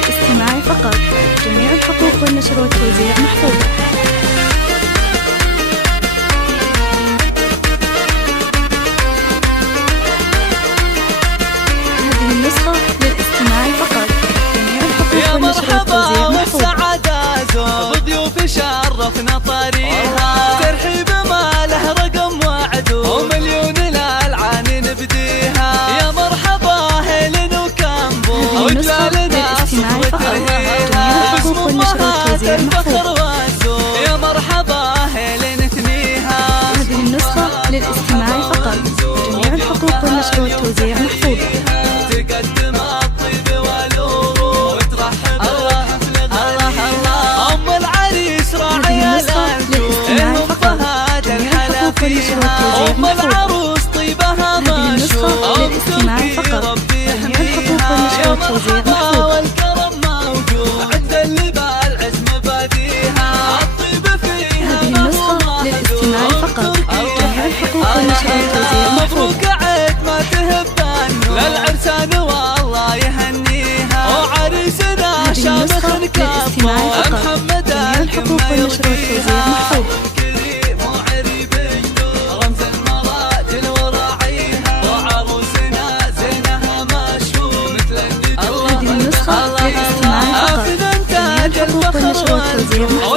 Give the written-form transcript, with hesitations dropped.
للاستماع فقط. جميع الحقوق والنشر والتوزيع محفوظة. هذه النسخة للاستماع فقط. جميع الحقوق والنشر والتوزيع محفوظة. والسعادة زود بضيوف شرفنا طريقها، ترحيب ما له رقم وعدود ومليون الألعان نبديها. يا مرحبا هيلن وكامبو وجلالنا للاستماع فقط. جميع الحقوق والنشر والتوزيع محفوظة. يا مرحبا هيلن ثنيها. هذه النسخة للاستماع فقط. جميع الحقوق والنشر والتوزيع محفوظة. تقدم الطيب والورود وترحب الله أم العريس راعية للاستماع فقط. جميع الحقوق والنشر والتوزيع أم محفوظة. العروس طيبها هذه النسخة للاستماع فقط. جميع الحقوق والنشر والتوزيع محفوظة. والكرم موجود عند اللي بالعز مباديها. الطيب فيها هذه النسخة للاستماع فقط. جميع الحقوق والنشر والتوزيع محفوظة. مبروك عيد ما تهبان للعرسان والله يهنيها. وعريسنا شامخ كافو محمد جميع الحقوق والنشر والتوزيع محفوظة. كريم وعريب جدود رمز المراجل وراعيها. وعروسنا زينها مشهور مثل النجوم. هذه النسخة للاستماع فقط. جميع الحقوق والنشر والتوزيع محفوظة.